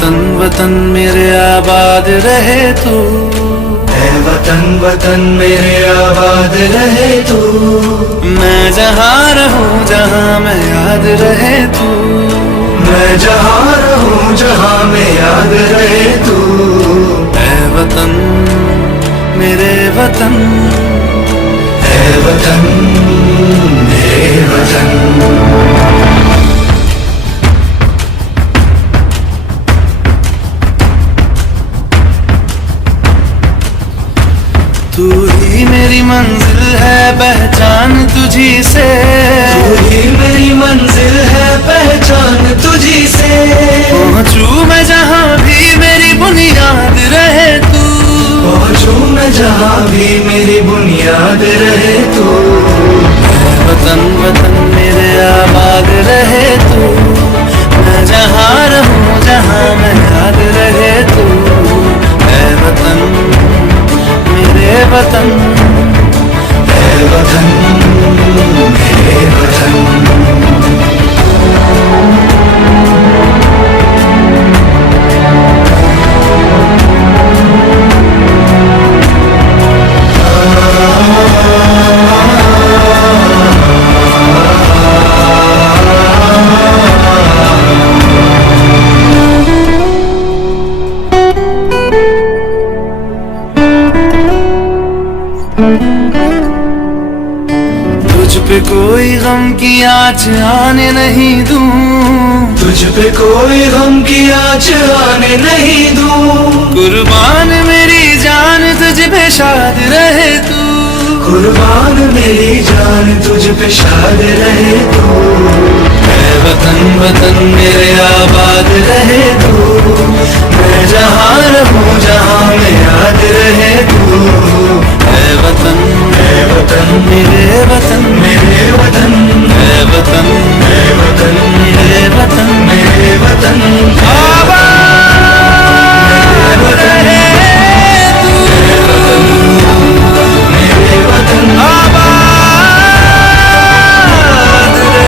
वतन वतन मेरे आबाद रहे तू, ऐ वतन वतन मेरे आबाद रहे तू। मैं जहाँ रहूं जहाँ मैं याद रहे तू, मैं जहाँ रहूं जहाँ में याद रहे तू। ऐ वतन मेरे वतन, ऐ वतन मेरे वतन। तू ही मेरी मंजिल है पहचान तुझी से, तू ही मेरी मंजिल है पहचान तुझी से। पहुँचूं मैं जहाँ भी मेरी बुनियाद रहे तू, पहुँचूं मैं जहाँ भी मेरी बुनियाद रहे तू। ऐ वतन वतन मेरे आबाद रहे तू, मैं जहाँ रहूं जहाँ मैं याद रहे तू। ऐ वतन मेरे वतन, ऐ वतन मेरे वतन। तुझ पे कोई गम की आँच आने नहीं दूं, तुझ पे कोई गम की आँच आने नहीं दूं। कुर्बान मेरी जान तुझ पे शाद रहे तू, कुर्बान मेरी जान तुझ पे शाद रहे तू। ऐ वतन वतन मेरे आबाद रहे